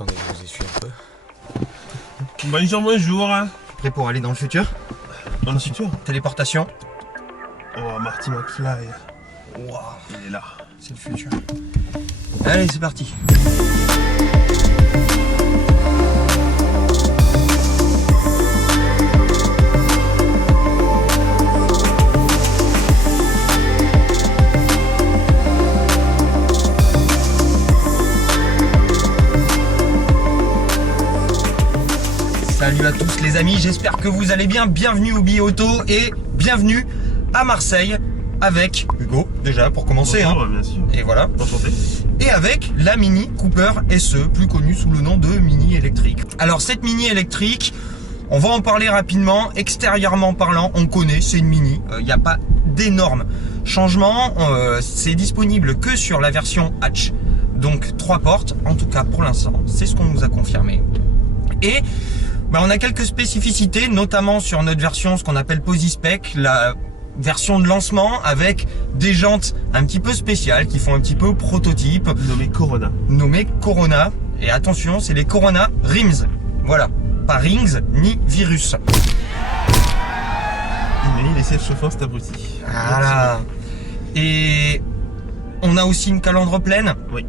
Attendez, je vous essuie un peu. Bonjour, bonjour. Prêt pour aller dans le futur? Dans le futur? Téléportation. Oh, Marty McFly. Wow, Il est là. c'est le futur. Allez, c'est parti. Salut à tous les amis, j'espère que vous allez bien. Bienvenue au Bi-Auto et bienvenue à Marseille avec Hugo, déjà pour commencer. Bonjour, bien sûr. Et voilà. Enchanté. Et avec la Mini Cooper SE, plus connue sous le nom de Mini électrique. Alors cette Mini électrique, on va en parler rapidement. Extérieurement parlant, on connaît, c'est une Mini. Il n'y a pas d'énormes changements. C'est disponible que sur la version hatch. Donc 3 portes, en tout cas pour l'instant, c'est ce qu'on nous a confirmé. Et on a quelques spécificités, notamment sur notre version, ce qu'on appelle Posi-Spec, la version de lancement avec des jantes un petit peu spéciales qui font un petit peu prototype. Nommé Corona. Et attention, c'est les Corona Rims. Voilà, pas Rings ni Virus. Il m'a mis les sièges chauffants, c'est abruti. Voilà. Et on a aussi une calandre pleine. Oui.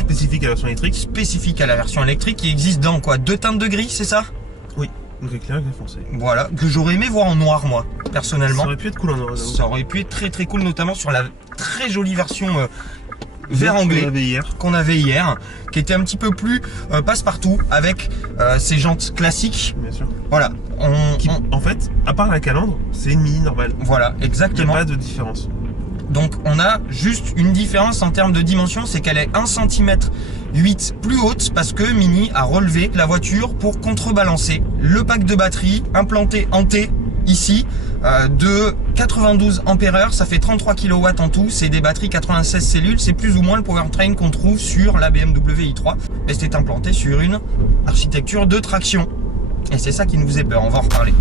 Spécifique à la version électrique. Spécifique à la version électrique qui existe dans quoi? 2 teintes de gris, c'est ça? Oui. Gris clair et gris foncé. Voilà, que j'aurais aimé voir en noir moi, personnellement. Ça aurait pu être cool en noir. Ça aurait pu être très très cool, notamment sur la très jolie version vert anglais qu'on avait hier, qui était un petit peu plus passe-partout avec ses jantes classiques. Bien sûr. Voilà. En fait, à part la calandre, c'est une Mini normale. Voilà, Il n'y exactement. a pas de différence. Donc on a juste une différence en termes de dimension, c'est qu'elle est 1,8 cm plus haute parce que Mini a relevé la voiture pour contrebalancer le pack de batterie implanté en T ici de 92 ampères, ça fait 33 kW en tout, c'est des batteries 96 cellules, c'est plus ou moins le powertrain qu'on trouve sur la BMW i3, mais c'est implanté sur une architecture de traction et c'est ça qui nous faisait peur, on va en reparler.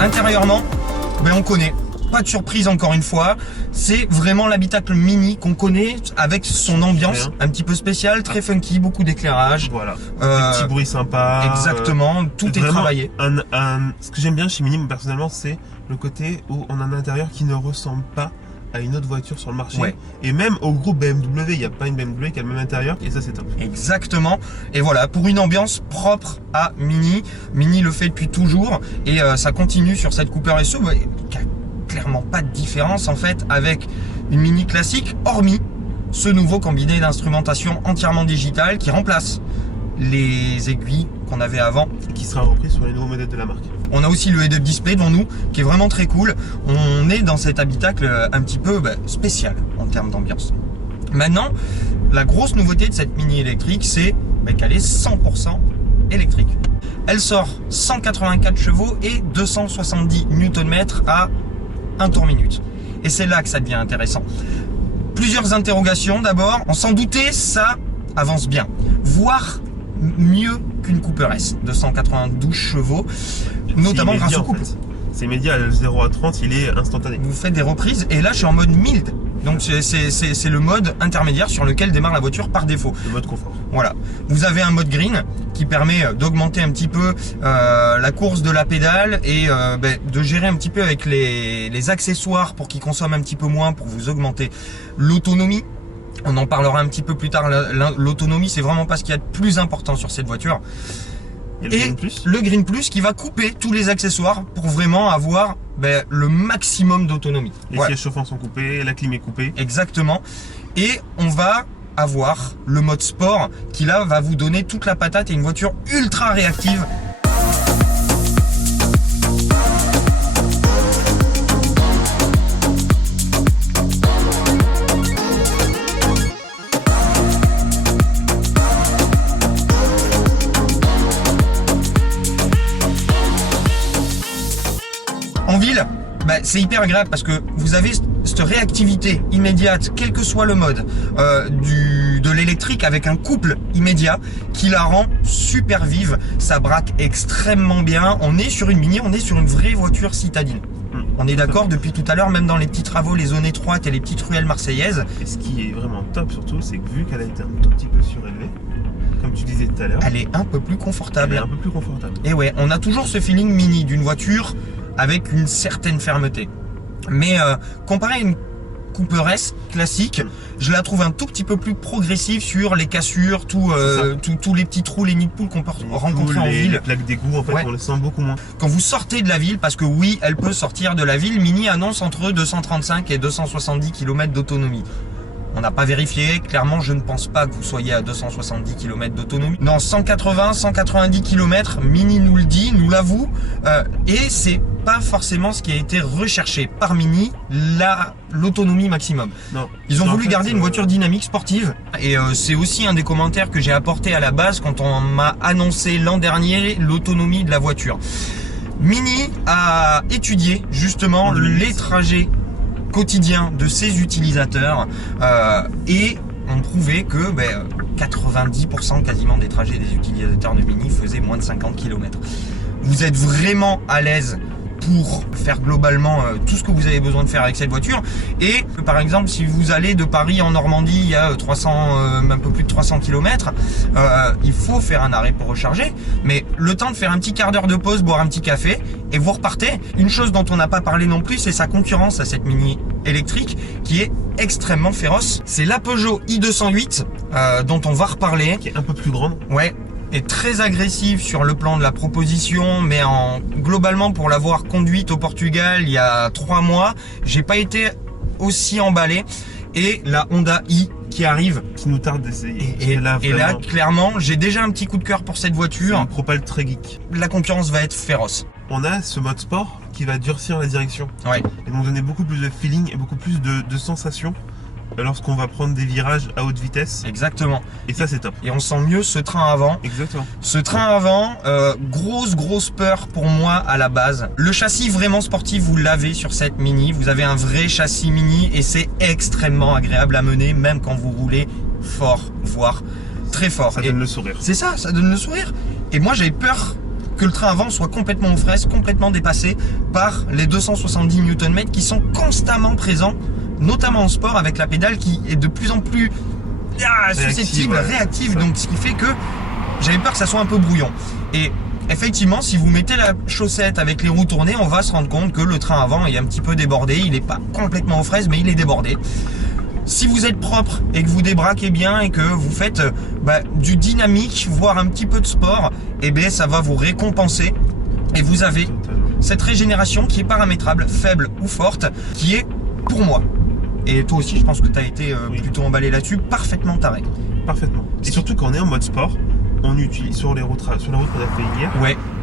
Intérieurement, on connaît, pas de surprise encore une fois, c'est vraiment l'habitacle Mini qu'on connaît avec son ambiance un petit peu spéciale, très funky, beaucoup d'éclairage. Voilà, des petits bruits sympas. Exactement, tout est travaillé. Ce que j'aime bien chez Mini personnellement, c'est le côté où on a un intérieur qui ne ressemble pas à une autre voiture sur le marché. Ouais. Et même au groupe BMW, il n'y a pas une BMW qui a le même intérieur et ça c'est top. Exactement. Et voilà, pour une ambiance propre à Mini. Mini le fait depuis toujours et ça continue sur cette Cooper SE qui a clairement pas de différence en fait avec une Mini classique, hormis ce nouveau combiné d'instrumentation entièrement digitale qui remplace les aiguilles qu'on avait avant. Qui sera repris sur les nouveaux modèles de la marque. On a aussi le head-up display devant nous qui est vraiment très cool. On est dans cet habitacle un petit peu spécial en termes d'ambiance. Maintenant, la grosse nouveauté de cette Mini électrique, c'est qu'elle est 100% électrique. Elle sort 184 chevaux et 270 Nm à 1 tour minute. Et c'est là que ça devient intéressant. Plusieurs interrogations d'abord. On s'en doutait, ça avance bien. Voire mieux qu'une Cooper S de 192 chevaux, notamment grâce au couple. C'est immédiat, le 0 à 30, il est instantané. Vous faites des reprises et là je suis en mode mild. Donc c'est le mode intermédiaire sur lequel démarre la voiture par défaut. Le mode confort. Voilà. Vous avez un mode green qui permet d'augmenter un petit peu la course de la pédale et de gérer un petit peu avec les accessoires pour qu'ils consomment un petit peu moins pour vous augmenter l'autonomie. On en parlera un petit peu plus tard, l'autonomie c'est vraiment pas ce qu'il y a de plus important sur cette voiture. Et le Green Plus qui va couper tous les accessoires pour vraiment avoir le maximum d'autonomie. Les sièges chauffants sont coupés, la clim est coupée. Exactement. Et on va avoir le mode sport qui là va vous donner toute la patate et une voiture ultra réactive. En ville, c'est hyper agréable parce que vous avez cette cette réactivité immédiate, quel que soit le mode, de l'électrique avec un couple immédiat qui la rend super vive. Ça braque extrêmement bien. On est sur une Mini, on est sur une vraie voiture citadine. On est d'accord depuis tout à l'heure, même dans les petits travaux, les zones étroites et les petites ruelles marseillaises. Et ce qui est vraiment top surtout, c'est que vu qu'elle a été un tout petit peu surélevée, comme tu disais tout à l'heure, elle est un peu plus confortable. Elle est un peu plus confortable. Et ouais, on a toujours ce feeling Mini d'une voiture avec une certaine fermeté. Mais comparé à une Cooper S classique, je la trouve un tout petit peu plus progressive sur les cassures, tous les petits trous, les nids de poules qu'on peut rencontrer en ville. Les plaques d'égout, en fait, on les sent beaucoup moins. Quand vous sortez de la ville, parce que oui, elle peut sortir de la ville, Mini annonce entre 235 et 270 km d'autonomie. On n'a pas vérifié, clairement je ne pense pas que vous soyez à 270 km d'autonomie. Non, 180, 190 km, Mini nous le dit, nous l'avoue, et c'est pas forcément ce qui a été recherché par Mini, l'autonomie maximum. Non. Ils ont voulu garder une voiture dynamique, sportive, et c'est aussi un des commentaires que j'ai apporté à la base quand on m'a annoncé l'an dernier l'autonomie de la voiture. Mini a étudié justement les trajets quotidien de ses utilisateurs et ont prouvé que 90% quasiment des trajets des utilisateurs de Mini faisaient moins de 50 km. Vous êtes vraiment à l'aise pour faire globalement tout ce que vous avez besoin de faire avec cette voiture. Et par exemple, si vous allez de Paris en Normandie, il y a un peu plus de 300 km, il faut faire un arrêt pour recharger, mais le temps de faire un petit quart d'heure de pause, boire un petit café et vous repartez. Une chose dont on n'a pas parlé non plus, c'est sa concurrence à cette Mini électrique qui est extrêmement féroce. C'est la Peugeot i208 dont on va reparler. Qui est un peu plus grande. Ouais. Est très agressive sur le plan de la proposition, mais globalement pour l'avoir conduite au Portugal il y a 3 mois, j'ai pas été aussi emballé. Et la Honda i qui arrive, qui nous tarde d'essayer. Et là, clairement, j'ai déjà un petit coup de cœur pour cette voiture. C'est une propale très geek. La concurrence va être féroce. On a ce mode sport qui va durcir la direction. Ouais. Et nous donner beaucoup plus de feeling et beaucoup plus de sensations lorsqu'on va prendre des virages à haute vitesse. Exactement. Et ça, c'est top. Et on sent mieux ce train avant. Exactement. Ce train avant, grosse peur pour moi à la base. Le châssis vraiment sportif, vous l'avez sur cette Mini. Vous avez un vrai châssis Mini et c'est extrêmement agréable à mener, même quand vous roulez fort, voire très fort. Ça donne le sourire. C'est ça, ça donne le sourire. Et moi, j'avais peur que le train avant soit complètement aux fraises, complètement dépassé par les 270 Nm qui sont constamment présents, notamment en sport, avec la pédale qui est de plus en plus susceptible, réactive, donc ce qui fait que j'avais peur que ça soit un peu brouillon. Et effectivement, si vous mettez la chaussette avec les roues tournées, on va se rendre compte que le train avant est un petit peu débordé, il n'est pas complètement aux fraises, mais il est débordé. Si vous êtes propre et que vous débraquez bien et que vous faites du dynamique, voire un petit peu de sport, eh bien ça va vous récompenser et vous avez cette régénération qui est paramétrable, faible ou forte, qui est pour moi. Et toi aussi, je pense que tu as été plutôt emballé là-dessus, parfaitement taré. Parfaitement. Et surtout quand on est en mode sport, on utilise sur la route qu'on a fait hier,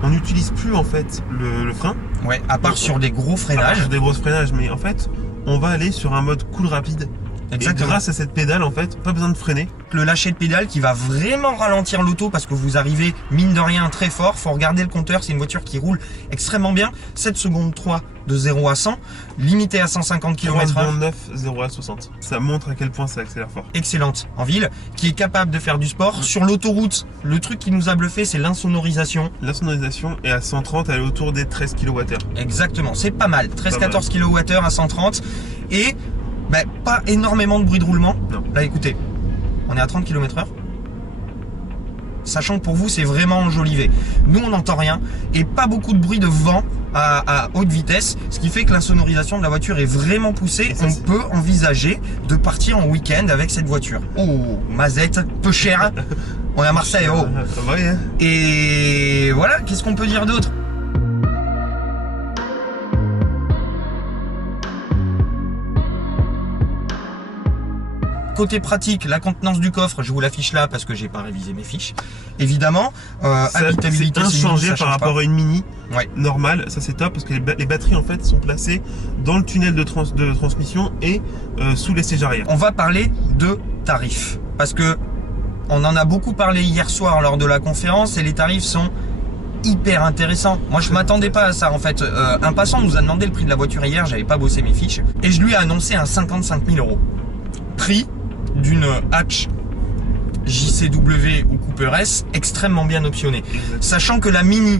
on n'utilise plus en fait le frein. Ouais, à part sur des gros freinages. Sur des gros freinages, mais en fait, on va aller sur un mode cool rapide. Exactement. Et grâce à cette pédale, en fait, pas besoin de freiner. Le lâcher de pédale qui va vraiment ralentir l'auto parce que vous arrivez, mine de rien, très fort. Faut regarder le compteur, c'est une voiture qui roule extrêmement bien. 7 secondes 3 de 0 à 100, limité à 150 km/h. 9, 0 à 60. Ça montre à quel point ça accélère fort. Excellente en ville, qui est capable de faire du sport. Sur l'autoroute, le truc qui nous a bluffé, c'est l'insonorisation. L'insonorisation est à 130, elle est autour des 13 kWh. Exactement, c'est pas mal. 13-14 kWh à 130. Et pas énormément de bruit de roulement. Non. Là, écoutez, on est à 30 km/h. Sachant que pour vous, c'est vraiment enjolivé. Nous, on n'entend rien et pas beaucoup de bruit de vent à haute vitesse, ce qui fait que l'insonorisation de la voiture est vraiment poussée. On peut envisager de partir en week-end avec cette voiture. Oh, mazette, peu cher. On est à Marseille, oh. Ouais, hein. Et voilà, qu'est-ce qu'on peut dire d'autre ? Côté pratique, la contenance du coffre, je vous l'affiche là parce que j'ai pas révisé mes fiches. Évidemment, habitabilité, c'est inchangé par rapport à une Mini normale. Ça c'est top parce que les batteries en fait sont placées dans le tunnel de transmission et sous les sièges arrière. On va parler de tarifs parce que on en a beaucoup parlé hier soir lors de la conférence et les tarifs sont hyper intéressant. Moi, je m'attendais pas à ça en fait. Un passant nous a demandé le prix de la voiture hier, j'avais pas bossé mes fiches, et je lui ai annoncé un 55 000 €. Prix d'une hatch JCW ou Cooper S extrêmement bien optionnée. Sachant que la Mini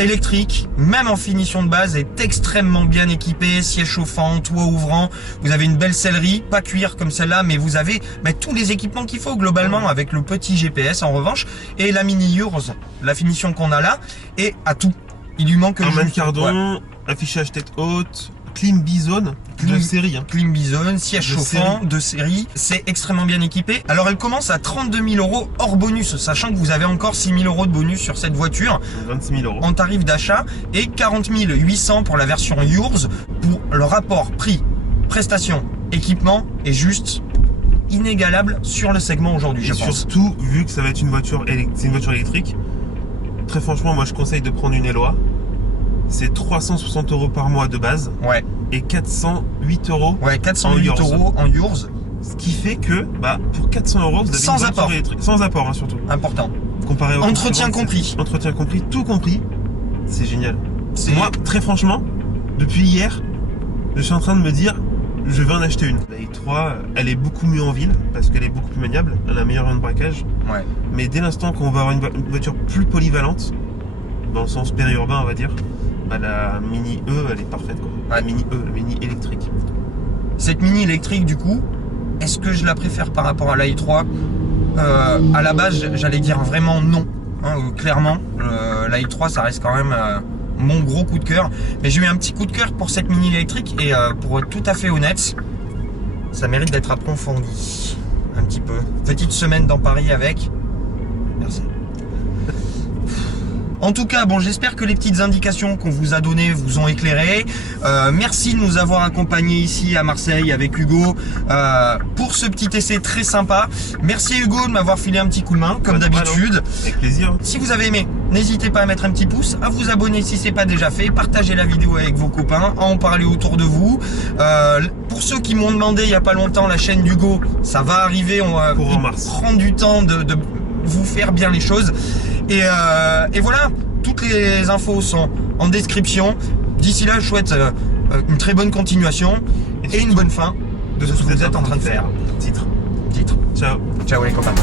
électrique, même en finition de base, est extrêmement bien équipée, siège chauffant, toit ouvrant, vous avez une belle sellerie, pas cuir comme celle-là, mais vous avez tous les équipements qu'il faut globalement, avec le petit GPS en revanche, et la Mini Yours, la finition qu'on a là, et à tout. Il lui manque un main-cardon, affichage tête haute, clim bizone de série. Clim bizone, siège chauffant de série, c'est extrêmement bien équipé. Alors elle commence à 32 000 € hors bonus, sachant que vous avez encore 6 000 € de bonus sur cette voiture. 26 000 € en tarif d'achat et 40 800 pour la version Yours. Pour le rapport prix, prestation, équipement est juste inégalable sur le segment aujourd'hui, je pense. Surtout, vu que ça va être une voiture électrique, très franchement, moi je conseille de prendre une Eloa. C'est 360 € par mois de base. Ouais. Et 408 €. Ouais, 408 € en Yours. Ce qui fait que, pour 400 €, vous avez sans apport. Sans apport, surtout. Important. Comparé au entretien compris. Entretien compris, tout compris. C'est génial. Moi, très franchement, depuis hier, je suis en train de me dire, je vais en acheter une. La i3, elle est beaucoup mieux en ville parce qu'elle est beaucoup plus maniable. Elle a un meilleur rayon de braquage. Ouais. Mais dès l'instant qu'on va avoir une voiture plus polyvalente, dans le sens périurbain, on va dire, la Mini E, elle est parfaite, quoi. La Mini E, la Mini électrique. Cette Mini électrique, du coup, est-ce que je la préfère par rapport à la i3 ? À la base, j'allais dire vraiment non. Clairement, la i3, ça reste quand même mon gros coup de cœur. Mais j'ai eu un petit coup de cœur pour cette Mini électrique et pour être tout à fait honnête, ça mérite d'être approfondi un petit peu. Petite semaine dans Paris avec. Merci. En tout cas, j'espère que les petites indications qu'on vous a données vous ont éclairé. Merci de nous avoir accompagnés ici à Marseille avec Hugo pour ce petit essai très sympa. Merci Hugo de m'avoir filé un petit coup de main, comme d'habitude. Avec plaisir. Si vous avez aimé, n'hésitez pas à mettre un petit pouce, à vous abonner si ce n'est pas déjà fait, partagez la vidéo avec vos copains, à en parler autour de vous. Pour ceux qui m'ont demandé il n'y a pas longtemps, la chaîne d'Hugo, ça va arriver. On va prendre du temps de vous faire bien les choses. Et voilà, toutes les infos sont en description. D'ici là, je souhaite une très bonne continuation et une bonne fin de ce que vous êtes en train de faire. Titre. Ciao. Ciao les copains.